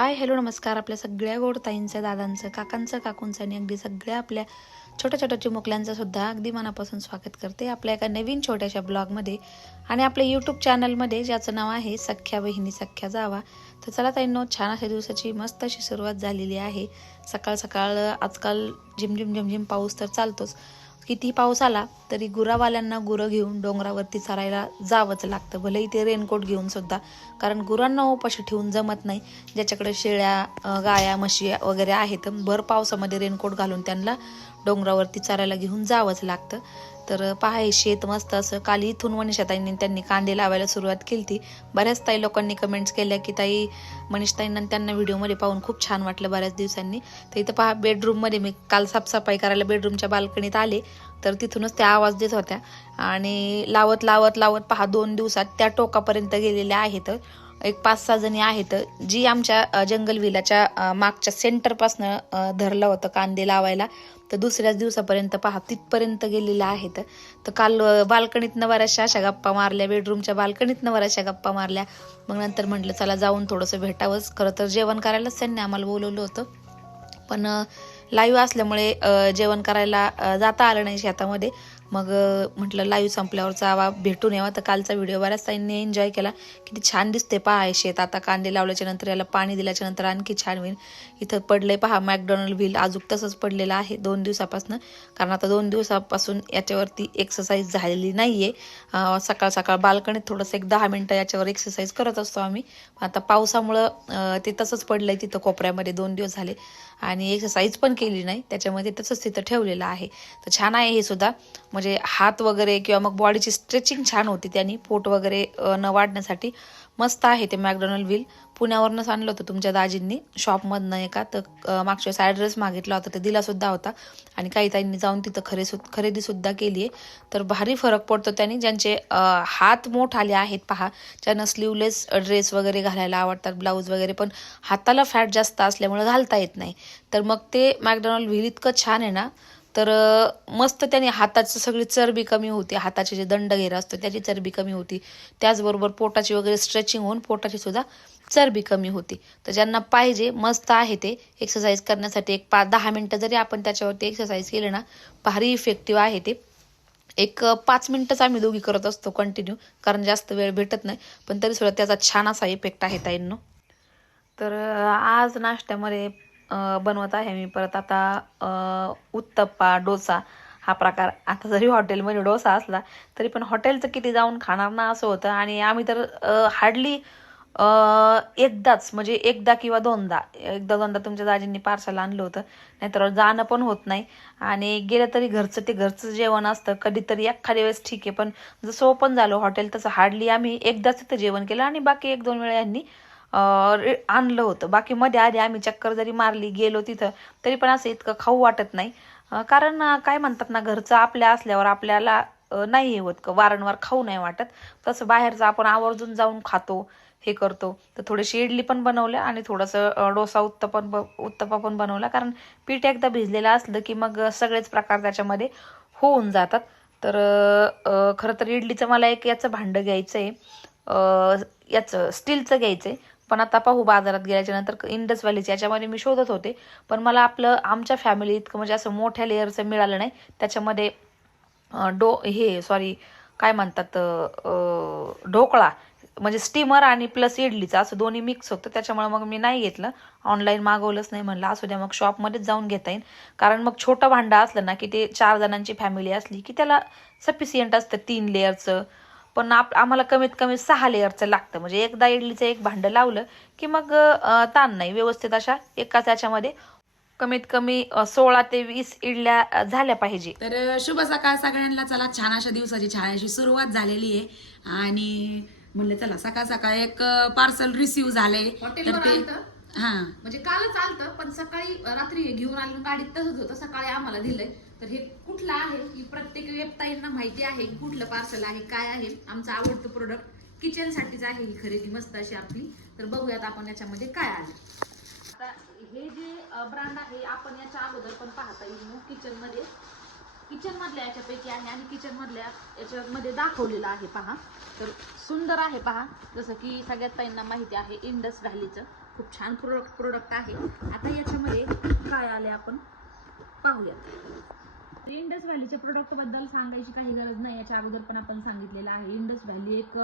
Hi hello नमस्कार आपल्या सगळ्या गोड ताईंचं दादांचं काकांचं काकूंचं आणि अगदी सगळ्या आपल्या छोट्या छोट्या चिमुकल्यांचं सुद्धा अगदी मनापासून स्वागत करते आपल्या एका नवीन छोट्याशा ब्लॉगमध्ये आणि आपल्या यूट्यूब चॅनलमध्ये ज्याचं नाव आहे सख्या बहिणी सख्या जावा. तर चला ताईंनो छान अशा दिवसाची मस्त अशी सुरुवात झालेली आहे. सकाळ सकाळ आजकाल झिमझिम झिमझिम पाऊस तर चालतोच किती पाऊस आला तरी गुरावाल्यांना गुरं घेऊन डोंगरावरती चरायला जावंच लागतं. भलेही ते रेनकोट घेऊन सुद्धा. कारण गुरांना उपाशी ठेवून जमत नाही. ज्याच्याकडे शेळ्या गाया म्हशी वगैरे आहेत भर पावसामध्ये रेनकोट घालून त्यांना डोंगरावरती चरायला घेऊन जावंच लागतं. तर पहा हे शेत मस्त असं काल इथून मनीषाताईंनी त्यांनी कांदे लावायला सुरुवात केली ती बऱ्याच ताई लोकांनी कमेंट्स केल्या की ताई मनीषताईंना त्यांना व्हिडिओमध्ये पाहून खूप छान वाटलं बऱ्याच दिवसांनी. तर इथं पहा बेडरूममध्ये मी काल साफसफाई करायला बेडरूमच्या बाल्कनीत आले. तर तिथूनच त्या आवाज देत होत्या. आणि लावत लावत लावत पहा दोन दिवसात त्या टोकापर्यंत गेलेल्या आहेत. एक पाच सहा जणी आहेत जी आमच्या जंगल विलाच्या मागच्या सेंटरपासनं धरलं होतं कांदे लावायला. तर दुसऱ्याच दिवसापर्यंत पहा तिथपर्यंत गेलेल्या आहेत. तर काल बाल्कनीतनं बऱ्याचशा अशा गप्पा मारल्या बेडरूमच्या बाल्कनीतनं बऱ्याचशा गप्पा मारल्या. मग नंतर म्हटलं चला जाऊन थोडंसं भेटावंच. खरं तर जेवण करायलाच त्यांनी आम्हाला बोलवलं होतं. पण लाईव्ह असल्यामुळे जेवण करायला जाता आलं नाही शेतामध्ये. मग म्हटलं लाईव्ह संपल्यावर जावा भेटून यावा. तर कालचा व्हिडिओ बऱ्याच ताईंनी एन्जॉय केला. किती छान दिसते पहा हे शेत. आता कांदे लावल्याच्या नंतर याला पाणी दिल्याच्या नंतर आणखी छान होईल. इथं पडलंय पहा मॅकडॉनल्ड व्हील. अजून तसंच पडलेलं आहे दोन दिवसापासून. कारण आता दोन दिवसापासून याच्यावरती एक्सरसाइज झालेली नाही आहे सकाळ सकाळ बाल्कनीत थोडंसं एक दहा मिनटं याच्यावर एक्सरसाइज करत असतो आम्ही. आता पावसामुळं ते तसंच पडलंय तिथं कोपऱ्यामध्ये दोन दिवस झाले. आणि एक्सरसाइज पण केली नाही. त्याच्यामध्ये तसंच तिथं ठेवलेलं आहे. तर छान आहे हे सुद्धा. म्हणजे हात वगैरे किंवा मग बॉडीची स्ट्रेचिंग छान होती त्यांनी. पोट वगैरे न वाढण्यासाठी मस्त आहे ते मॅकडोनल्ड व्हील. पुण्यावरूनच आणलं होतं तुमच्या दाजींनी. शॉपमधनं एका. तर मागच्या वेळेस ॲड्रेस मागितला होता ते दिलासुद्धा होता. आणि काही ताईंनी जाऊन तिथं खरे सु खरेदीसुद्धा केली आहे तर भारी फरक पडतो त्यांनी. ज्यांचे हात मोठ आले आहेत पहा. ज्यांना स्लीवलेस ड्रेस वगैरे घालायला आवडतात ब्लाऊज वगैरे पण हाताला फॅट जास्त असल्यामुळे घालता येत नाही. तर मग ते मॅकडॉनल्ड व्हील इतकं छान आहे ना तर मस्त त्याने हाताची सगळी चरबी कमी होती. हाताचे जे दंडगेर असतो त्याची चरबी कमी होती. त्याचबरोबर पोटाची वगैरे स्ट्रेचिंग होऊन पोटाची सुद्धा चरबी कमी होती. तर ज्यांना पाहिजे मस्त आहे ते एक्सरसाइज करण्यासाठी एक पाच दहा मिनटं जरी आपण त्याच्यावरती एक्सरसाइज केली ना भारी इफेक्टिव्ह आहे ते. एक पाच मिनटंच आम्ही दोघी करत असतो कंटिन्यू कारण जास्त वेळ भेटत नाही. पण तरी सुद्धा त्याचा छान असा इफेक्ट आहे ताईंनो. तर आज नाश्त्यामध्ये बनवत आहे मी परत आता उत्तप्पा डोसा. हा प्रकार आता जरी हॉटेलमध्ये डोसा असला तरी पण हॉटेलचं किती जाऊन खाणार ना असं होतं. आणि आम्ही तर हार्डली एकदाच म्हणजे एकदा किंवा दोनदा. एकदा दोनदा तुमच्या दाजींनी पार्सल आणलं होतं नाहीतर जाणं पण होत नाही. आणि गेलं तरी घरचं ते घरचं जेवण असतं. कधीतरी एखाद्या वेळेस ठीक आहे पण जसं ओपन झालं हॉटेल तसं हार्डली आम्ही एकदाच तिथं जेवण केलं आणि बाकी एक दोन वेळा यांनी आणलं होतं. बाकी मध्ये आधी आम्ही चक्कर जरी मारली गेलो तिथं तरी पण असं इतकं खाऊ वाटत नाही. कारण काय म्हणतात ना घरचं आपल्या असल्यावर आपल्याला नाही हे होत. का वारंवार खाऊ नाही वाटत. तसं बाहेरचं आपण आवर्जून जाऊन खातो. हे करतो. तर थोडीशी इडली पण बनवल्या आणि थोडंसं डोसा उत्तपन ब उत्तपा पण बनवला. कारण पीठ एकदा भिजलेलं असलं की मग सगळेच प्रकार त्याच्यामध्ये होऊन जातात. तर खरं तर इडलीचं मला एक याचं भांडं घ्यायचं आहे याचं स्टीलचं घ्यायचं आहे पण आता पाहू बाजारात गेल्याच्यानंतर इंडस व्हॅलीचं याच्यामध्ये मी शोधत होते. पण मला आपलं आमच्या फॅमिली इतकं म्हणजे असं मोठ्या लेअरचं मिळालं नाही. त्याच्यामध्ये डो हे सॉरी काय म्हणतात ढोकळा म्हणजे स्टीमर आणि प्लस इडलीचं असं दोन्ही मिक्स होतं. त्याच्यामुळे मग मी नाही घेतलं. ऑनलाईन मागवलंच नाही म्हणलं. असू द्या मग शॉपमध्येच जाऊन घेता येईल. कारण मग छोटं भांडं असलं ना की ते चार जणांची फॅमिली असली की त्याला सफिशियंट असतं तीन लेअरचं पण आप आम्हाला कमीत कमी सहा लेअरचं लागतं. म्हणजे एकदा इडलीचं एक भांडं लावलं की मग ताण नाही. व्यवस्थित अशा एकाच याच्यामध्ये कमीत कमी सोळा ते वीस इडल्या झाल्या पाहिजे. तर शुभ सकाळ सगळ्यांना. चला छान अशा दिवसाची छान अशी सुरुवात झालेली आहे. आणि म्हणलं चला सकाळ सकाळ एक पार्सल रिसिव्ह झालंय तर ते. हा. म्हणजे कालच आलतं पण सकाळी रात्री हे घेऊन आलं गाडीत तसंच होतं सकाळी आम्हाला दिलंय. तर हे कुठलं आहे? की प्रत्येक वेबताईंना माहिती आहे की कुठलं पार्सल आहे काय आहे? आमचं आवडतं प्रोडक्ट किचन साठीच आहे ही खरेदी मस्त अशी आपली. तर बघूयात आपण याच्यामध्ये काय आलं. आता हे जे ब्रँड आहे आपण याच्या अगोदर पण पाहता येईल किचनमध्ये. किचन मधल्या याच्यापैकी आहे आणि किचन मधल्या याच्यामध्ये दाखवलेलं आहे पहा. तर सुंदर आहे पहा. जसं की सगळ्यात ताईंना माहिती आहे इंडस व्हॅलीचं खूप छान प्रोडक्ट प्रोडक्ट आहे. आता याच्यामध्ये काय आले आपण? पाहूयात. इंडस व्हॅलीच्या प्रोडक्टबद्दल सांगायची काही गरज नाही याच्या अगोदर पण आपण सांगितलेलं आहे. इंडस व्हॅली एक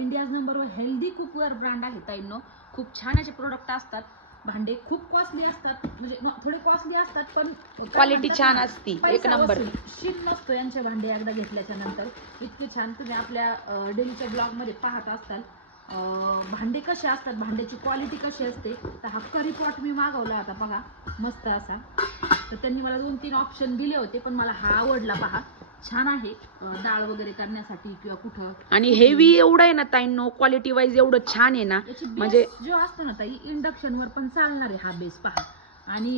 India's number one healthy cookware brand आहे ताईंनो. खूप छान याचे प्रोडक्ट असतात. भांडे खूप कॉस्टली असतात म्हणजे न- थोडे कॉस्टली असतात पण Quality छान असती, एक. वसूल. शीत नसतो यांचे भांडे एकदा घेतल्याच्या नंतर इतके छान तुम्ही आपल्या डेलीच्या ब्लॉगमध्ये पाहत असताल अं, भांडे कसे असतात भांड्याची क्वालिटी कशी असते तर हा करी पॉट मी मागवला होता बघा मस्त असा तर त्यांनी मला दोन तीन ऑप्शन दिले होते पण मला हा आवडला पहा छान आहे. डाळ वगैरे करण्यासाठी किंवा कुठं. आणि हेवी एवढं आहे ना ताईंनो क्वालिटी वाईज एवढं छान आहे ना. म्हणजे जो असतो ना ताई इंडक्शन वर पण चालणार आहे हा बेस पहा. आणि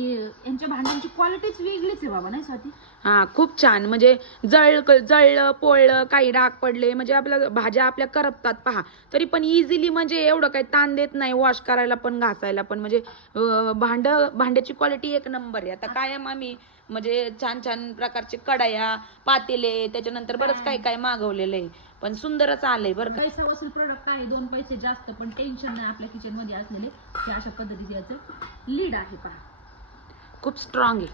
यांच्या भांड्यांची क्वालिटीच वेगळीच आहे बाबा नाही स्वाती? हा खूप छान. म्हणजे जळ जळलं पोळलं काही डाग पडले म्हणजे आपल्या भाज्या आपल्या करपतात पहा. तरी पण इझिली म्हणजे एवढं काही ताण देत नाही वॉश करायला पण घासायला पण. म्हणजे भांड भांड्याची क्वालिटी एक नंबर आहे. आता कायम आम्ही म्हणजे छान छान प्रकारचे कडाया पातेले त्याच्यानंतर बरंच काही काय मागवलेलं आहे. पण सुंदरच आलंय बरं का. पैसा वसूल प्रोडक्ट आहे दोन पैसे जास्त पण टेन्शन नाही आपल्या किचनमध्ये असलेले. हे अशा पद्धतीचे याचं लीड आहे पहा. खूप स्ट्रॉंग आहे.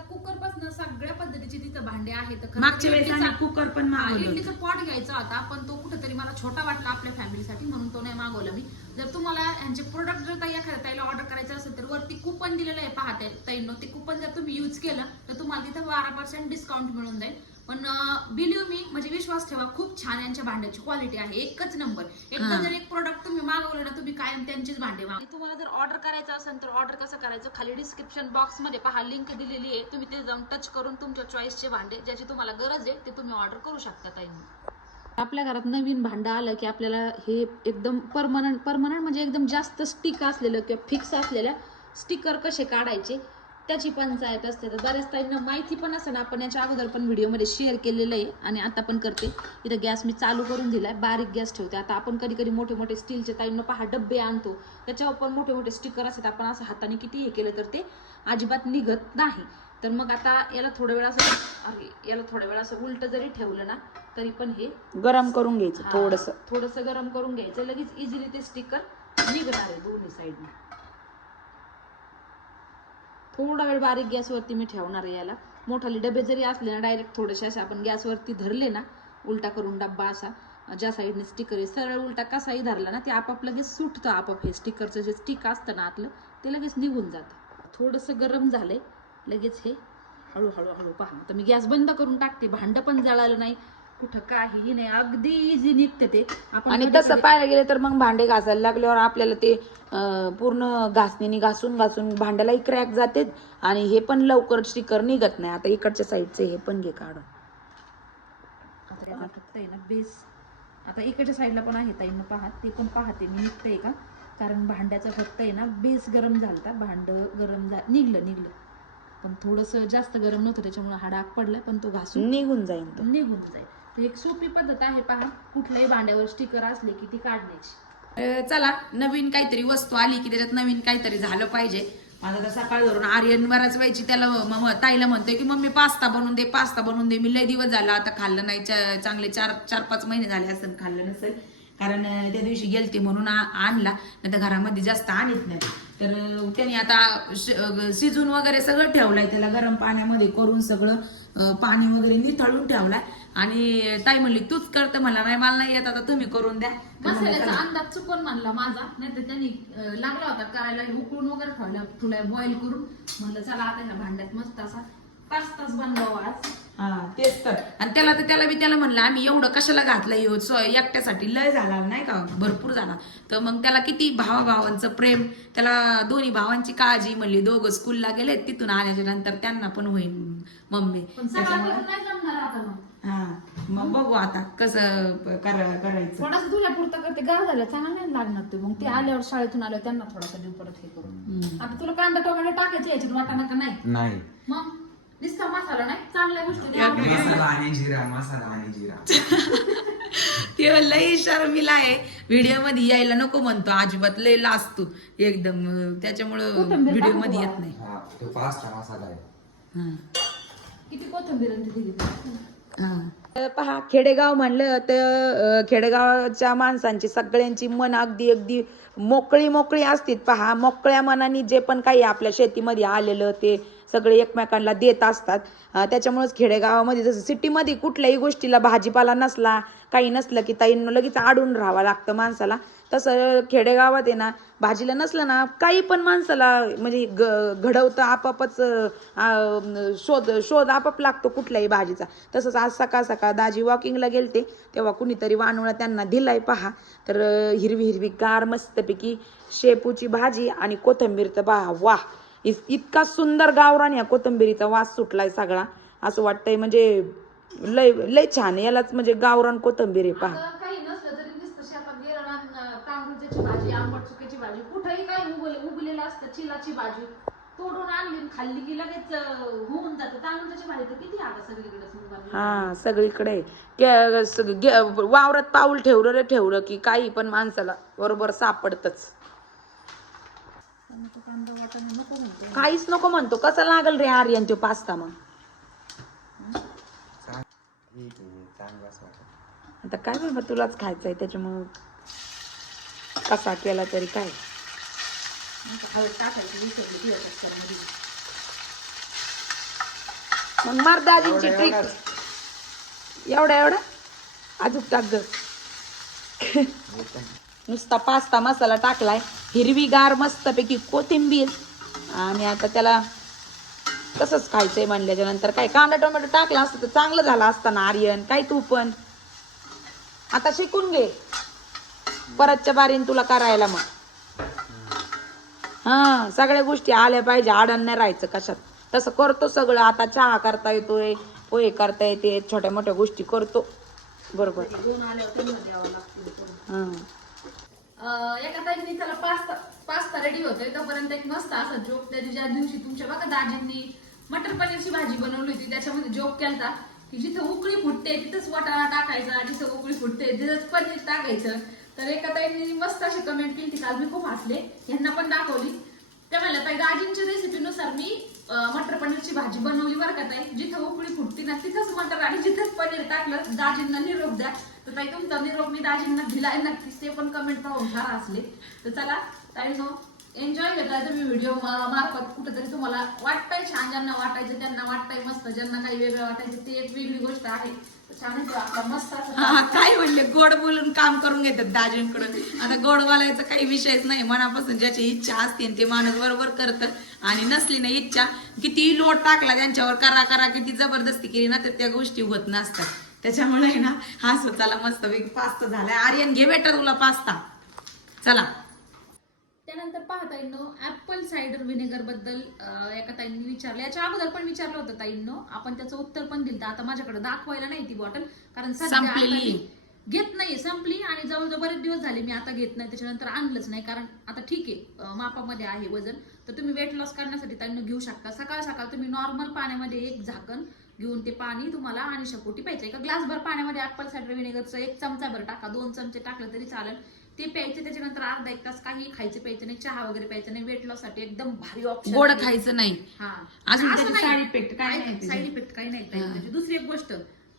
कुकरपासून सगळ्या पद्धतीचे तिथं भांडे आहेत. मागच्या वेळेस आम्ही कुकर पण मागवलं इडलीचा पॉट घ्यायचा होता पण तो कुठेतरी मला छोटा वाटला आपल्या फॅमिलीसाठी म्हणून तो नाही मागवला मी. जर तुम्हाला यांचे प्रोडक्ट जर काही एखाद्या ताईला ऑर्डर करायचं असेल तर वरती कुपन दिलेलं आहे पहा त्या ताईंनो. ते कुपन जर तुम्ही यूज केलं तर तुम्हाला तिथं बारा पर्सेंट डिस्काउंट मिळून जाईल. पण बिलिव्ह मी म्हणजे विश्वास ठेवा खूप छान यांच्या भांड्याची क्वालिटी आहे. एकच नंबर एकदा. जर एक प्रोडक्ट तुम्ही मागवलं ना तुम्ही कायम त्यांचीच भांडे मागा. तुम्हाला जर ऑर्डर करायचं असेल तर ऑर्डर कसं करायचं? खाली डिस्क्रिप्शन बॉक्समध्ये पहा लिंक दिलेली आहे. तुम्ही ते जाऊन टच करून तुमच्या चॉईसचे भांडे ज्याची तुम्हाला गरज आहे ते तुम्ही ऑर्डर करू शकता ताईंनी आपल्या घरात नवीन भांडं आलं की आपल्याला हे एकदम परमनंट परमनंट म्हणजे एकदम जास्त स्टिक असलेलं किंवा फिक्स असलेल्या स्टिकर कसे काढायचे? त्याची पंचायत असते तर बऱ्याच ताईंना माहिती पण असं ना आपण याच्या अगोदर पण व्हिडिओमध्ये शेअर केलेलं आहे आणि आता पण करते. इथं गॅस मी चालू करून दिलाय बारीक गॅस ठेवते. आता आपण कधी कधी मोठे मोठे स्टीलचे ताईंना पहा डब्बे आणतो. त्याच्यावर पण मोठे मोठे स्टिकर असतात. आपण असं हाताने किती हे केलं तर ते अजिबात निघत नाही. तर मग आता याला थोड्या वेळ असं अरे याला थोड्या वेळ असं उलट जरी ठेवलं ना तरी पण हे गरम करून घ्यायचं थोडस. थोडस गरम करून घ्यायचं. लगेच इझिली ते स्टिकर निघणार आहे दोन्ही साईडने थोडा वेळ बारीक गॅसवरती मी ठेवणार आहे याला. मोठाले डबे जरी असले ना डायरेक्ट थोडेसे असे आपण गॅसवरती धरले ना उलटा करून डब्बा असा ज्या साईडने स्टिकर आहे सरळ उलटा कसाही धरला ना ते आपाप लगेच सुटतं आपाप हे स्टिकरचं जे स्टिक असतं ना आतलं ते लगेच निघून जातं. थोडंसं गरम झालंय लगेच हे हळूहळू हळू पहा. तर मी गॅस बंद करून टाकते भांडं पण जळालं नाही कुठं काहीही नाही. अगदी इझी निघते ते. आपण आणि कधी- तसं पाहायला गेलं तर मग भांडे घासायला लागल्यावर आपल्याला ते अं, पूर्ण घासणीने घासून घासून भांड्यालाही क्रॅक जाते आणि हे पण लवकर स्टिकर निघत नाही. आता इकडच्या साईडचे हे पण घे काढून. आता फक्त आहे ना बेस आता इकडच्या साईडला पण आहे ताईंना पहा ते पण पाहते. मी निघतंय का? कारण भांड्याचं फक्त आहे ना बेस गरम झालता. भांड गरम झा निघलं निघलं. पण थोडंसं जास्त गरम नव्हतं. त्याच्यामुळे हा डाग पडलाय पण तो घासून निघून जाईल तो. निघून जाईल. एक सोपी पद्धत आहे पहा. कुठल्याही भांड्यावर स्टिकर असले की ती काढण्याची. चला नवीन काहीतरी वस्तू आली की त्याच्यात नवीन काहीतरी झालं पाहिजे. माझा तर सकाळ धरून आर्यन बराच व्हायची त्याला मग ताईला म्हणतोय की मम्मी पास्ता बनवून दे पास्ता बनवून दे. मी लय दिवस झाला आता खाल्लं नाही. चांगले चार चार पाच महिने झाले असं खाल्लं नसेल. कारण त्या दिवशी गेलते म्हणून आणला. नाही तर घरामध्ये जास्त आणत नाही. तर त्याने आता श- शिजून वगैरे सगळं ठेवलंय. त्याला गरम पाण्यामध्ये करून सगळं पाणी वगैरे निथळून ठेवलाय. आणि ताई म्हणली तूच करते म्हणला नाही मला नाही येत आता तुम्ही करून द्या. तर म्हणलं, मसाल्याचा चला. अंदाज चुकून म्हणला माझा. नाही तर त्यांनी अं, लागला होता करायला उकळून वगैरे ठेवला थोड्या बॉईल करून. म्हणलं चला आता ह्या भांड्यात मस्त असा पास्ताच बनवावा आज. हा तेच तर. आणि त्याला तर त्याला बी त्याला म्हणलं आम्ही एवढं कशाला घातलं सो एकट्यासाठी लय झाला नाही का? भरपूर झाला. तर मग त्याला किती भावा भावांचं प्रेम त्याला दोन्ही भावांची काळजी म्हणली. दोघं स्कूलला गेले तिथून आल्याच्यानंतर त्यांना पण होईल मम्मी. पण त्याच्यामुळे सकाळपासून नाही जमणार आता मग. हा मग बघू आता कसं करा- करायचं. थोडासा तुला पुरता करते? गार झालं चांगलं नाही लागणार ते मग. ते आल्यावर शाळेतून आल्यावर त्यांना थोडासा देऊ परत हे करून. आता तुला कांदा टोमॅटो टाकायचे याच्यात वाटाणा का नाही? नाही. मग? नुसता मसाला नाही चांगल्या गोष्टी द्या. मसाला आणि जिरा मसाला आणि जिरा ते लय शर्मिला आहे व्हिडिओमध्ये यायला नको म्हणतो अजिबात लय लाजतो एकदम अं, त्याच्यामुळं कोथिंबीर व्हिडिओ टाकू मध्ये? येत नाही हा तो पास्ता मसाला आहे हा. किती कोथिंबीर आणि किती घेतली? हा. पहा खेडेगाव म्हणलं तर अं, खेडेगावच्या माणसांची सगळ्यांची मन अगदी अगदी मोकळी मोकळी असतील पहा मोकळ्या मनाने जे पण काही आपल्या शेतीमध्ये आलेलं ते सगळे एकमेकांना देत असतात. त्याच्यामुळेच खेडेगावामध्ये जसं सिटीमध्ये कुठल्याही गोष्टीला भाजीपाला नसला काही नसलं की ताईंना लगेच आडून राहावं लागतं माणसाला. तसं खेडेगावात आहे ना भाजीला नसलं ना काही पण माणसाला म्हणजे ग घडवतं आपापच शोध शोध आपाप लागतो कुठल्याही भाजीचा. तसंच आज सकाळ सकाळ दाजी वॉकिंगला गेलते तेव्हा कुणीतरी वानुळा त्यांना दिलाय पहा. तर हिरवी हिरवी गार मस्तपैकी शेपूची भाजी आणि कोथंबीर तर पहा. वा इतका सुंदर गावरान या कोथिंबीरीचा वास सुटलाय सगळा. असं वाटतंय म्हणजे लय लय छान यालाच म्हणजे गावरान कोथिंबीर आहे पहा. चिलाची भाजी. तोडून आणली खाल्ली की लगेच होऊन जातं. भाजी तर किती आता सगळीकडे हा सगळीकडे. वावरात पाऊल ठेवलं रे ठेवलं की काही पण माणसाला बरोबर सापडतच. काहीच नको म्हणतो. कसा लागल रे आर्यन तो पास्ता मग? आता काय बाबा तुलाच खायचंय त्याच्यामुळं कसा केला तरी काय? मग मार दाजींची ट्रिक एवढा एवढा? अजून टाक ग. नुसता पास्ता मसाला टाकलाय. हिरवी गार मस्तपैकी कोथिंबीर. आणि आता त्याला तसंच खायचंय म्हणल्याच्या नंतर काय कांदा टोमॅटो टाकला असतं तर चांगलं झालं असतं ना आर्यन. काय तू पण? आता शिकून घे. परतच्या बारीन तुला करायला मग. हा सगळ्या गोष्टी आल्या पाहिजे. आडण नाही राहायचं कशात. तसं करतो सगळं. आता चहा करता येतोय पोहे करता येते छोट्या मोठ्या गोष्टी करतो. बरोबर. हा. एका ताईंनी त्याला पास्ता पास्ता रेडी होतोय तोपर्यंत एक मस्त असा जोक त्या ज्या दिवशी तुमच्या बघा दाजींनी मटर पनीरची भाजी बनवली होती त्याच्यामध्ये जोक केलता की जिथं उकळी फुटते तिथंच वटाणा टाकायचा जिथं उकळी फुटते तिथंच पनीर टाकायचं. तर एका ताईंनी मस्त अशी कमेंट केली काल मी खूप हसले यांना पण दाखवली. त्या म्हणल्या ताई दाजींच्या रेसिपीनुसार मी मटर पनीरची भाजी बनवली बरं का ताई? जिथं उकळी फुटते ना तिथंच मटर आणि जिथंच पनीर टाकलं दाजींना निरोप द्या. तर ताई तुमचा निरोप मी दाजींना दिलाय नक्कीच ते पण कमेंट पाहून फार असले तर चला ताईनो एन्जॉय घेताय तुम्ही व्हिडिओ मार्फत कुठेतरी तुम्हाला वाटतंय छान ज्यांना वाटायचं त्यांना वाटतंय मस्त ज्यांना काही वेगळं वाटायचं ते एक वेगळी गोष्ट आहे. छान हा, काय म्हणले? गोड बोलून काम करून घेतात दाजींकडून. आता गोड बोलायचा काही विषयच नाही. मनापासून ज्याची इच्छा असते ते माणूस बरोबर करतं. आणि नसली ना इच्छा किती लोट टाकला त्यांच्यावर करा करा किती जबरदस्ती केली ना तर त्या गोष्टी होत नसतात. त्याच्यामुळे आहे ना हा स्वतःला मस्त पास्ता झालाय. आर्यन घे बेटा तुला पास्ता. चला. त्यानंतर पाहता ताईंनो ऍपल सायडर व्हिनेगरबद्दल एका ताईंनी विचारलं. याच्या अगोदर पण विचारलं होतं ताईंनो. आपण त्याचं उत्तर पण दिलं आता माझ्याकडे दाखवायला नाही ती बॉटल कारण घेत नाही संपली आणि जवळजवळ बरेच दिवस झाले मी आता घेत नाही. त्याच्यानंतर आणलंच नाही कारण आता ठीक आहे मापामध्ये आहे वजन. तर तुम्ही वेट लॉस करण्यासाठी त्यांना घेऊ शकता. सकाळ सकाळ तुम्ही नॉर्मल पाण्यामध्ये एक झाकण घेऊन ते पाणी तुम्हाला आणि शपोटी प्यायचं. एका ग्लासभर पाण्यामध्ये ऍपल सायडर व्हिनेगरचं एक चमचा भर टाका. दोन चमचे टाकलं तरी चालेल. ते प्यायचे त्याच्यानंतर अर्धा एक तास काही खायचं प्यायचं नाही. चहा वगैरे प्यायचं नाही. वेट लॉससाठी एकदम भारी ऑप्शन गोड खायचं नाही. हा. अजून असं त्याचे नाही. side effect काय नाही त्याचे? साईड इफेक्ट काही नाही. त्याची दुसरी एक गोष्ट.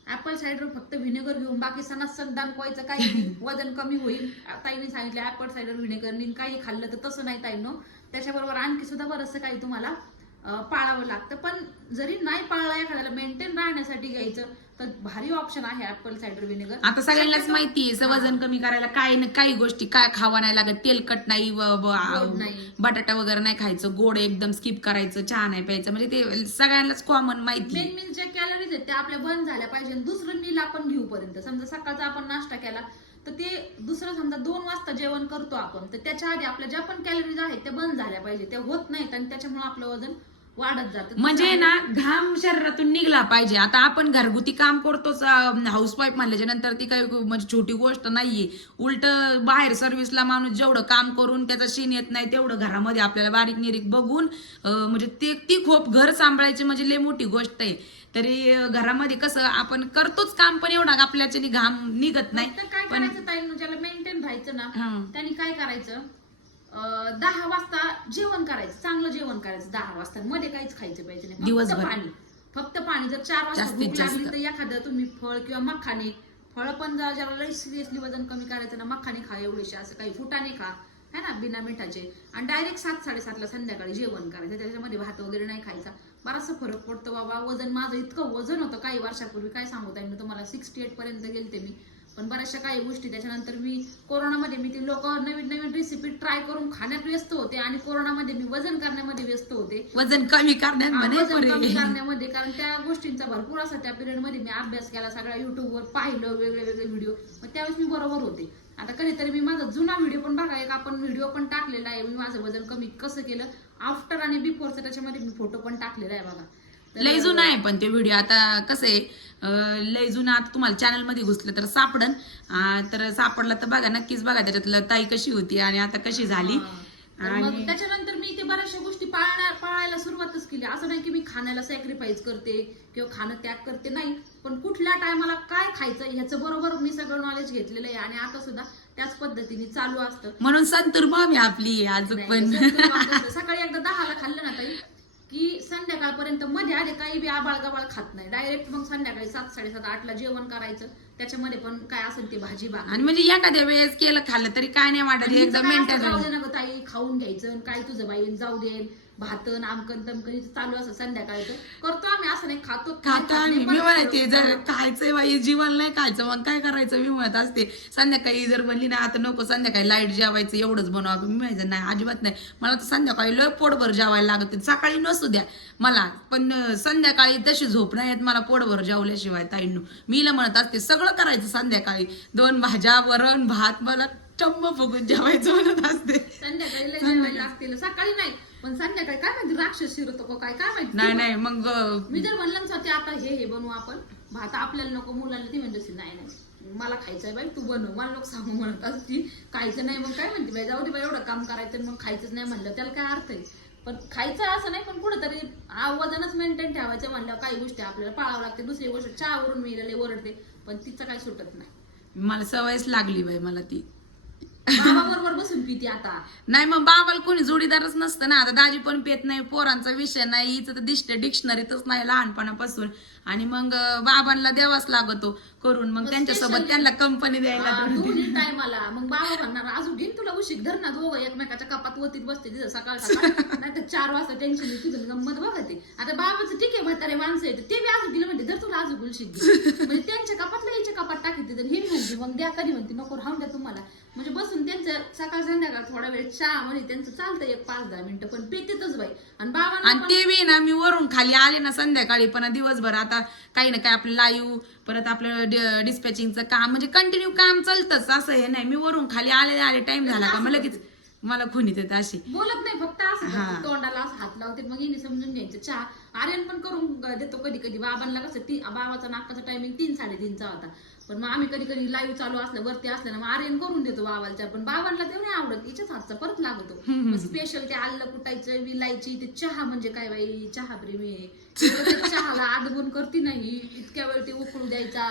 ऍपल सायडर फक्त व्हिनेगर घेऊन बाकी सणात दाखवायचं काही नाही. वजन कमी होईल. ताईने सांगितलं ऍपल सायडर व्हिनेगरनी काही खाल्लं तर तसं नाही ताईनो. त्याच्याबरोबर आणखी सुद्धा बरंचसं काही तुम्हाला पाळावं लागतं. पण जरी नाही पाळला एखाद्याला मेंटेन राहण्यासाठी घ्यायचं तर भारी ऑप्शन आहे ऍपल सायडर व्हिनेगर आता सगळ्यांनाच माहिती आहे वजन कमी करायला काय न काही गोष्टी काय खावा नाही लागत. तेलकट नाही. बटाटा वगैरे नाही खायचं. गोड एकदम स्किप करायचं चहा नाही प्यायचं. म्हणजे ते सगळ्यांनाच कॉमन माहिती. मेन मेन ज्या कॅलरीज आहेत त्या आपल्या बंद झाल्या पाहिजे दुसरं मील आपण घेऊपर्यंत समजा सकाळचा आपण नाश्ता केला तर ते दुसरं समजा दोन वाजता जेवण करतो आपण तर त्याच्या आधी आपल्या ज्या पण कॅलरीज आहेत त्या बंद झाल्या पाहिजे. त्या होत नाहीत आणि त्याच्यामुळे आपलं वजन वाढत जातं. म्हणजे ना घाम शरीरातून निघला पाहिजे. आता आपण घरगुती काम करतोच हाऊसवाईफ म्हणल्याच्या नंतर ती काही म्हणजे छोटी गोष्ट नाहीये. उलट बाहेर सर्व्हिसला माणूस जेवढं काम करून त्याचा शीन येत नाही तेवढं घरामध्ये आपल्याला बारीक निरीक बघून म्हणजे ते ती खूप घर सांभाळायची म्हणजे लय मोठी गोष्ट आहे. तरी घरामध्ये कसं आपण करतोच काम पण एवढा आपल्याच्यानी घाम निघत नाही काय करायचं ताई ज्याला मेंटेन राहायचं ना. त्यांनी काय करायचं? दहा वाजता जेवण करायचं चांगलं जेवण करायचं दहा वाजता. मध्ये काहीच खायचं पाहिजे नाही. फक्त. पाणी. फक्त पाणी. जर चार वाजता भूक लागली. तर एखादं तुम्ही फळ किंवा मखाने फळ पण जर ज्याला लई सिरियसली वजन कमी करायचं ना मखाने खा एवढेसे असं काही फुटाने खा. है ना? बिना मिठाचे. आणि डायरेक्ट सात साडेसातला संध्याकाळी जेवण करायचं. त्याच्यामध्ये भात वगैरे नाही खायचा. बराचसा फरक पडतो बाबा. वजन माझं इतकं वजन होतं काही वर्षापूर्वी. काय सांगू ताई? मी तुम्हाला सिक्स्टी एट पर्यंत गेलते मी. पण बऱ्याचशा काही गोष्टी त्याच्यानंतर मी कोरोनामध्ये मी ते लोक नवीन नवीन रेसिपी ट्राय करून खाण्यात व्यस्त होते आणि कोरोनामध्ये मी वजन करण्यामध्ये व्यस्त होते. वजन कमी करण्यात हा, म्हणे वजन कमी पुरे. करण्यामध्ये कारण त्या गोष्टींचा भरपूर असा त्या पिरियडमध्ये मी अभ्यास केला सगळ्या युट्यूबवर पाहिलं वेगळे वेगळे व्हिडिओ मग त्यावेळेस मी बरोबर होते. आता कधीतरी मी माझा जुना व्हिडिओ पण बघा एक आपण व्हिडिओ पण टाकलेला आहे. मी माझं वजन कमी कसं केलं? आफ्टर आणि बिफोरचं त्याच्यामध्ये मी फोटो पण टाकलेला आहे बघा. तर- लय जुना आहे पण ते व्हिडिओ आता कसं आहे लय जुना आता तुम्हाला चॅनलमध्ये घुसलं तर सापडन. तर सापडला तर बघा नक्कीच बघा त्याच्यातलं ताई कशी होती आणि आता कशी झाली. मग त्याच्यानंतर मी ते बऱ्याचशा गोष्टी पाळणार पाळायला सुरुवातच केली. असं नाही की मी खाण्याला सॅक्रिफाईस करते किंवा खाणं त्याग करते नाही पण कुठल्या टायमाला काय खायचं ह्याचं बरोबर मी सगळं नॉलेज घेतलेलं आहे आणि आता सुद्धा त्याच पद्धतीने चालू असतं. म्हणून संतूर मामी आपली आज पण. सकाळी एकदा दहाला खाल्लं ना ताई? की संध्याकाळपर्यंत मध्ये आले काही बी आबाळ गबाळ खात नाही. डायरेक्ट मग संध्याकाळी सात साडेसात आठला जेवण करायचं. त्याच्यामध्ये पण काय असेल ते भाजी भाकरी आणि म्हणजे एखाद्या वेळेस केलं खाल्लं तरी काय नाही वाटत एकदम मेंटेन ताई खाऊन घ्यायचं आणि काय तुझं बाई जाऊ दे. भातन आमकन तमकन चालू असं संध्याकाळचं. करतो आम्ही असं नाही खातो. खातो खात आम्ही. नाही, मी पण म्हणायचे. जर खायचंय बाई जीवन नाही खायचं मग काय करायचं? मी म्हणत असते संध्याकाळी जर म्हणली ना आता नको संध्याकाळी लाइट जेवायचं एवढंच बनवा. मी म्हणायचं नाही अजिबात नाही. मला तर संध्याकाळी लय पोटभर जेवायला लागत. सकाळी नसू द्या. मला पण अं, संध्याकाळी तशी झोप नाही येत. मला पोटभर जेवल्याशिवाय ताईंनो. मी हिला म्हणत असते सगळं करायचं संध्याकाळी. दोन भाज्या वरण भात मला टंब फुगून जेवायचं म्हणत असते. संध्याकाळी लय जेवायला लागतील. सकाळी नाही. पण संध्याकाळी काय माहिती राक्षस शिरतो का काय? काय माहिती? नाही नाही मग मी जर म्हणलं ना ते आता हे हे बनवू आपण. भात आपल्याला नको मुलांना ती म्हणजे नाही नाही मला खायचंय बाई तू बनव. मला लोक सांगू म्हणत असती खायचं नाही. मग काय म्हणते बाई जाऊ दे बाई एवढं काम करायचं मग खायचंच नाही म्हणलं. त्याला काय अर्थ आहे? पण खायचं असं नाही पण कुठेतरी वजनच मेंटेन ठेवायचं म्हणलं काही गोष्टी आपल्याला पाळावं लागते. दुसरी गोष्ट चहावरून मी लय ओरडते पण तिचं काय सुटत नाही. मला सवयच लागली बाई मला ती. बाबा बरोबर बसून पिते आता. नाही मग बाबाला कोणी जोडीदारच नसतं ना. आता दाजी पण पेत नाही पोरांचा विषय नाही. हिचं तर दिसतं डिक्शनरीतच नाही लहानपणापासून. आणि मग बाबांना द्यावाच लागतो करून. मग त्यांच्यासोबत त्यांना कंपनी द्यायला टायमाला. मग बाबा म्हणणार अजून घेईन तुला उशीक धर ना दोघं एकमेकाच्या कपात वतीत बसते तिथं सकाळ सकाळ. नाही तर चार वाजता टेन्शन येते. गंमत बघा ते आता बाबाचं ठीक आहे म्हातारे माणसं आहेत. ते बी अजून गेलं म्हणते जर तुला अजून उशीक म्हणजे त्यांच्या कपातला याच्या कपात टाकी तिथं. हे म्हणते मग द्या. कधी म्हणते नको राहून द्या तुम्हाला. म्हणजे बसून त्यांचं सकाळ संध्याकाळ थोडा वेळ चहा म्हणजे त्यांचं चालतं एक पाच दहा मिनिटं पण पेतेतच बाई. आणि आणि पण- ते बी ना मी वरून खाली आले ना संध्याकाळी पण दिवसभर आता काही ना काय आपलं लाईव्ह परत आपलं डिस्पॅचिंगचं काम म्हणजे कंटिन्यू काम चालतंच असं हे नाही. मी वरून खाली आले आले टाइम झाला का? मला लगेच मला खुनीत येत अशी बोलत नाही फक्त असं. तोंडाला असं हात लावते मग हिने समजून घ्यायचं चहा. आर्यन पण करून देतो कधी कधी बाबांना कसं ती बाबाचा नाकाचा टायमिंग तीन साडेतीनचा होता. पण मग आम्ही कधी कधी लाईव्ह चालू असलं वरती असलं ना मग आर्यन करून देतो बाबाला चहा. पण बाबांना ते नाही. आवडत हिच्याच हातचा परत लागतो. स्पेशल ते आलं कुटायचं विलायची ते चहा म्हणजे काय बाई? चहा प्रेमी आहे. एवढं ते चहाला आदबून करती नाही. इतक्या वेळ ते उकळू द्यायचा.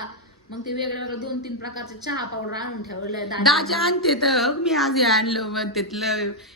मग ते वेगळ्या वेगळ्या दोन तीन प्रकारचे चहा पावडर आणून ठेवलं दाजा आणते तर. मी आज हे आणलं मग तिथलं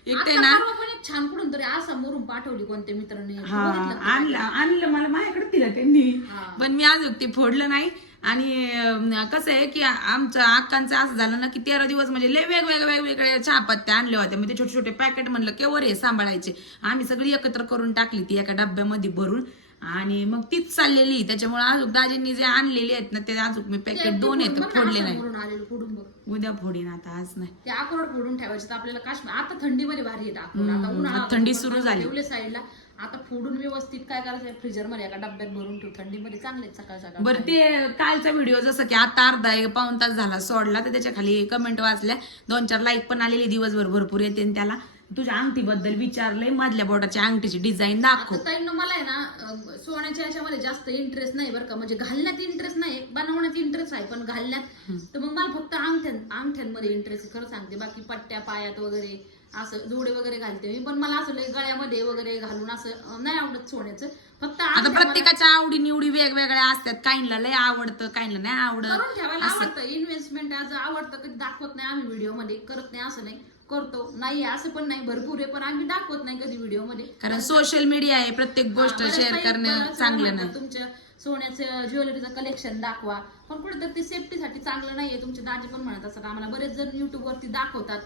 एकटे आता ना परवा पण एक छान कुठून तरी असं मोरून पाठवली कोणत्या मित्राने. हा बघितलं का? आणलं आणलं. मला माझ्याकडे दिलं त्यांनी. हा. पण मी आज ते फोडलं नाही. आणि अं, कसं आहे की आमचं अक्कांचं असं झालं ना की तेरा दिवस म्हणजे लय वेगवेगळे वेगवेगळे चहापत्त्या आणल्या होत्या. म्हणजे छोटे छोटे पॅकेट म्हणलं केवर आहे सांभाळायचे. आम्ही सगळी एकत्र करून टाकली ती एका डब्यामध्ये भरून. आणि मग तीच चाललेली. त्याच्यामुळे अजून दाजींनी जे आणलेले आहेत ना ते अजून मी पॅकेट दोन आहेत फोडले नाही. मोरून आलेलं फोडून बघ. उद्या फोडीन आता आज नाही. ते अक्रोड फोडून ठेवायचे तर आपल्याला काश्मीर आता थंडीमध्ये भारी येत अक्रोड. आता उन्हाळा थंडी होता, सुरू झाली. ठेवले साईडला. आता फोडून व्यवस्थित काय करायचं? फ्रीजरमध्ये एका डब्यात भरून ठेव. थंडीमध्ये चांगले आहेत सकाळ सकाळ बरं ते कालचा व्हिडिओ जसं की आता अर्धा एक पाऊन तास झाला सोडला तर त्याच्याखाली कमेंट वाचल्या. दोन चार लाईक पण आलेली दिवसभर भरपूर येते आणि त्याला. तुझ्या अंगठीबद्दल विचारलंय मधल्या बोटाच्या अंगठीची डिझाईन दाखव. आता ताईंनो मला आहे ना अं, सोन्याच्या याच्यामध्ये जास्त इंटरेस्ट नाही बरं का. म्हणजे घालण्यात इंटरेस्ट नाही बनवण्यात इंटरेस्ट आहे पण घालण्यात. तर मग मला फक्त अंगठ्यां अंगठ्यांमध्ये इंटरेस्ट खरं सांगते. बाकी पट्ट्या पायात वगैरे असं जोडे वगैरे घालते मी. पण मला असं लय गळ्यामध्ये वगैरे घालून असं अं, नाही आवडत सोन्याचं. फक्त आता अंगठ्या मला प्रत्येकाच्या आवडी निवडी वेगवेगळ्या असतात. काहींना लय आवडतं काहींना नाही करून आवडत ठेवायला आवडतं. इन्व्हेस्टमेंट आज आवडतं कधी दाखवत नाही आम्ही व्हिडिओमध्ये करत नाही असं नाही. करतो. नाही असं पण नाही. भरपूर आहे पण आम्ही दाखवत नाही कधी व्हिडिओमध्ये कारण सोशल मीडिया आहे प्रत्येक गोष्ट शेअर करणं चांगलं नाही. तुमच्या सोन्याचं ज्वेलरीचं कलेक्शन दाखवा. पण कुठेतरी ते सेफ्टीसाठी चांगलं नाहीये. तुमचे दाजी पण म्हणत असतात आम्हाला बरेच जण युट्यूब वरती दाखवतात.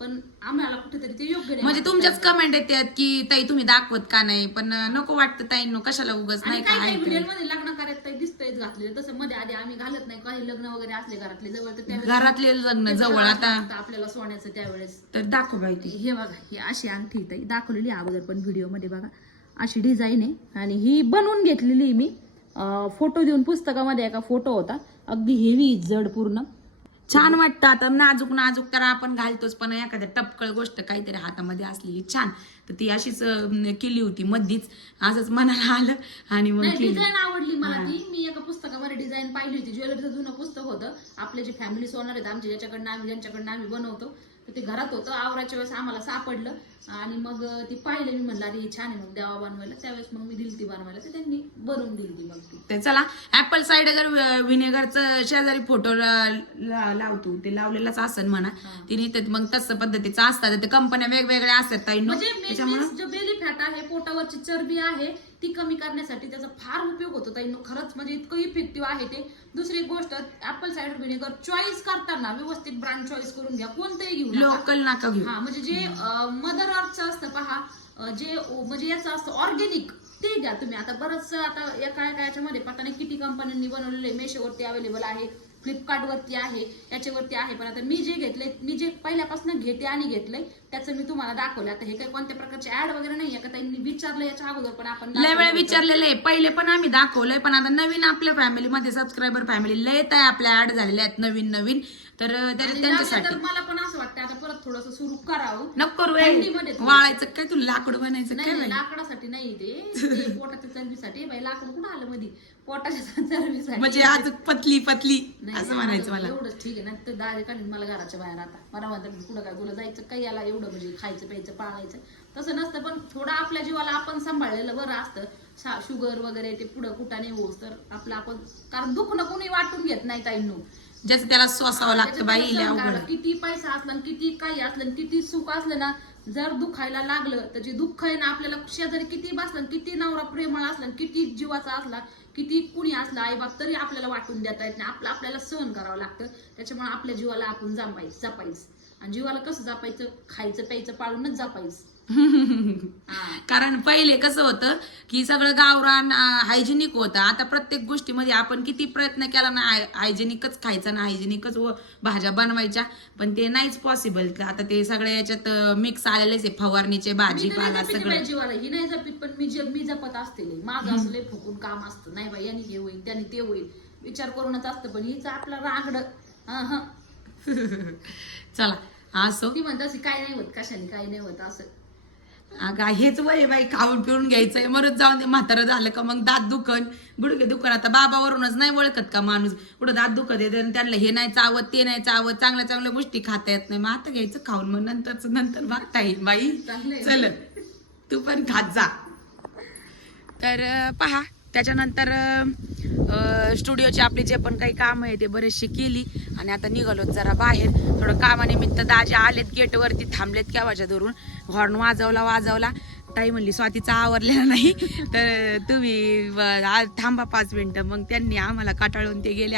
पण आम्हाला कुठेतरी ते योग्य नाही म्हणजे वाटत तुमच्याच. कमेंट येतात की ताई तुम्ही दाखवत का नाही? पण नको वाटतं ताईंनो कशाला उगाच आणि नाही का काही काही आहे व्हिडिओ ते. मध्ये लग्न करायचं काही दिसतंयच घातलेलं. तसं मध्ये आधी आम्ही घालत नाही. काही लग्न वगैरे असले घरातले जवळ तर त्यावेळेस घरातले लग्न जवळ आता. आपल्याला सोन्याचं त्यावेळेस. तर दाखव बाई ती. हे बघा ही अशी अंगठी ताई. दाखवलेली आहे अगोदर पण व्हिडिओमध्ये बघा. अशी डिझाईन आहे. आणि ही बनवून घेतलेली आहे मी. फोटो देऊन पुस्तकामध्ये एका फोटो होता. अगदी हेवी जड पूर्ण. छान वाटतं. आता नाजूक नाजूक तर आपण घालतोच. पण एखाद्या टपकळ गोष्ट काहीतरी हातामध्ये असलेली छान. तर ती अशीच अं, केली होती मधीच. आजच मनाला आलं आणि मग नाही केली. डिझाईन आवडली मला ती. मी एका पुस्तकामध्ये डिझाईन पाहिली होती. ज्वेलरीचं जुनं पुस्तक होतं. आपले जे फॅमिली सोनर आहेत आमचे ज्याच्याकडनं आम्ही ज्यांच्याकडनं आम्ही बनवतो तर ते घरात होतं. आवराच्या वेळेस आम्हाला सापडलं. आणि मग ते पाहिलं मी म्हणलं अरे छान आहे. मग देवा बनवायला. त्यावेळेस मग मी दिली ती बनवायला. तर त्यांनी बनवून दिली ती मग ती. तर चला ऍपल सायडर व्हिनेगरचं शेजारी फोटो लावतो. ते लावलेलाच असन म्हणा. तिने तर मग तसं पद्धतीचं असतात. ते कंपन्या वेगवेगळ्या असतात ताई म्हणजे त्याच्यामुळे मेनलीस जो बेली फॅट आहे पोटावरची चरबी आहे ती कमी करण्यासाठी त्याचा फार उपयोग होतो ताई खरंच म्हणजे इतकं इफेक्टिव्ह आहे ते. दुसरी गोष्ट ऍपल सायडर व्हिनेगर चॉईस करताना व्यवस्थित ब्रँड चॉईस करून घ्या. कोणतंही घेऊ लोकल नाका घेऊ. हा म्हणजे जे मदर असतं पहा जे म्हणजे याचं असतं ऑर्गेनिक ते घ्या तुम्ही. आता बरंच आता एका एका याच्यामध्ये पता नाही किती कंपन्यांनी बनवलेले मेशोवरती अवेलेबल आहे फ्लिपकार्ट वरती आहे याच्यावरती आहे. पण आता मी जे घेतले मी जे पहिल्यापासून घेते आणि घेतलंय त्याचं मी तुम्हाला दाखवलं. आता हे काही कोणत्या प्रकारचे ऍड वगैरे नाही का? त्यांनी विचारलं याच्या अगोदर पण आपण लय वेळा. विचारलेले आहे. पहिले पण आम्ही दाखवलंय पण आता नवीन आपल्या फॅमिलीमध्ये सबस्क्रायबर फॅमिली लय आहे आपल्या ऍड झालेल्या आहेत नवीन नवीन तर त्यांच्यासाठी. मला पण असं वाटतं आता परत थोडस सुरू करावं. नको करू ए. थंडीमध्ये थोडं. वाळायचं काय तू? लाकूड बनायचं नाही काय नाही, बाई? लाकडासाठी नाही ते. ते पोटाच्या चरबीसाठी. बाई लाकूड कुठं आलं मध्ये पोटाच्या चरबीसाठी. म्हणजे आज पतली पतली नाही, असं म्हणायचं मला. एवढंच ठीक आहे. ना तर दादा काढून मला घराच्या बाहेर आता. मला म्हणतात कुठं काय तुला जायचं काही याला एवढं म्हणजे खायचं प्यायचं पाळायचं. तसं नसतं पण थोडं आपल्या जीवाला आपण सांभाळलेलं बरं असतं. सा- शुगर वगैरे ते पुढं कुठाने होस तर आपलं आपण कारण दुखणं कोणी वाटून घेत नाही ताईंनो. ज्याचं त्याला सोसावं लागतं बाई लय त्याच्यात अवघड सहन आहे. किती पैसा असला आणि किती काही असलं आणि किती सुख असलं ना जर दुखायला लागलं तर जे दुःख आहे ना आपल्याला शेजारी किती बसलं आणि किती नवरा प्रेमळ असला आणि किती जीवाचा असला किती कुणी असला आईबाप तरी आपल्याला वाटून देता येत नाही. आपलं आपल्याला सहन करावं लागतं. त्याच्यामुळे आपल्या जीवाला आपण जपायचं जपायचं आणि जीवाला कसं जपायचं? खायचं प्यायचं पाळूनच जपायचं. कारण पहिले कसं होतं की सगळं गावरान हायजेनिक होतं. आता प्रत्येक गोष्टीमध्ये आपण किती प्रयत्न केला ना हायजेनिकच खायचं ना हायजेनिकच भाज्या बनवायच्या. पण ते नाहीच पॉसिबल आता ते सगळ्या याच्यात मिक्स आलेलेच आहे. फवारणीचे भाजीपाला सगळं. ही नाही जपीत पण मी मी जपत असते. माझं असं लय फुकून काम असतं. नाही बाई यांनी हे होईल त्याने ते होईल. विचार करूनच असतं पण हिचं आपलं रांगड. चला असो. ती म्हणत काय नाही होत कशाने काय नाही होत असं. अगं हेच वय बाई खाऊन पिऊन घ्यायचंय. मरत जाऊन दे म्हातारं झालं का मग दात दुखन. गुडघे दुखन. आता बाबावरूनच नाही ओळखत का माणूस? पुढं दात दुखत येते आणि त्यांना हे नाही चावत ते नाही चावत चांगल्या चांगल्या गोष्टी खाता येत नाही. मग आता घ्यायचं खाऊन मग नंतरच नंतर बघता येईल बाई. चल तू पण खात जा. तर पहा. त्याच्यानंतर स्टुडिओचे आपले जे पण काही कामं आहे ते बरेचसे केली आणि आता निघालोत जरा बाहेर. थोडं कामानिमित्त दाजे आलेत गेटवरती थांबलेत केव्हाच्या धरून. हॉर्न वाजवला वाजवला. ताई म्हणली स्वातीचा आवरलेला नाही. तर तुम्ही आज थांबा पाच मिनटं. मग त्यांनी आम्हाला काटाळून ते गेले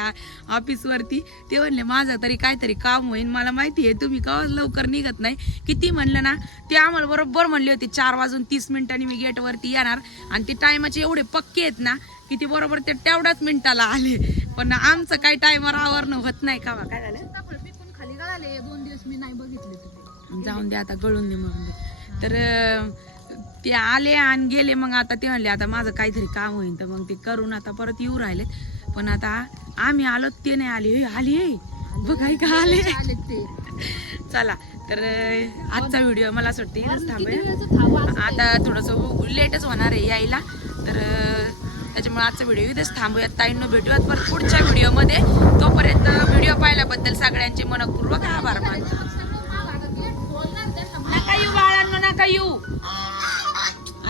ऑफिसवरती. ते म्हणले माझं तरी काहीतरी काम होईल मला माहिती आहे तुम्ही का लवकर निघत नाही? किती म्हणलं ना ते आम्हाला बरोबर म्हणले होते चार वाजून तीस मिनिटांनी मी गेटवरती येणार. आणि ते टायमाचे एवढे पक्के आहेत ना की ते बरोबर ते तेवढ्याच मिनिटाला आले. पण आमचं काही टायमर आवरणं होत नाही का बा? काय झालं? पिकून खाली गळाले दोन दिवस मी नाही बघितले जाऊन दे आता गळून दे मग तर ते आले आणि गेले मग आता ते म्हणले आता माझं काहीतरी काम होईल तर मग ते करून आता परत येऊ राहिलेत. पण आता आम्ही आलो ते नाही आले. "ए, आली. बघाय का आले. चला तर आजचा व्हिडिओ मला असं वाटतं थांबूया. आता थोडंसं लेटच होणार आहे यायला. तर त्याच्यामुळे आजचा व्हिडिओ इथेच थांबूयात. ताईंनो भेटूयात परत पुढच्या व्हिडिओमध्ये. तोपर्यंत व्हिडिओ पाहिल्याबद्दल सगळ्यांचे मनपूर्वक आभार मानतो. नका येऊ बाळांनो नका येऊ.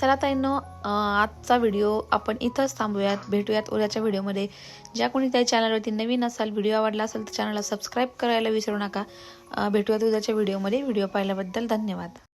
चला ताईंनो आजचा व्हिडिओ आपण इथंच थांबूयात. भेटूयात उद्याच्या व्हिडिओमध्ये. ज्या कोणी त्या चॅनलवरती नवीन असाल व्हिडिओ आवडला असेल तर चॅनलला सबस्क्राईब करायला विसरू नका. भेटूयात उद्याच्या व्हिडिओमध्ये. व्हिडिओ पाहिल्याबद्दल धन्यवाद.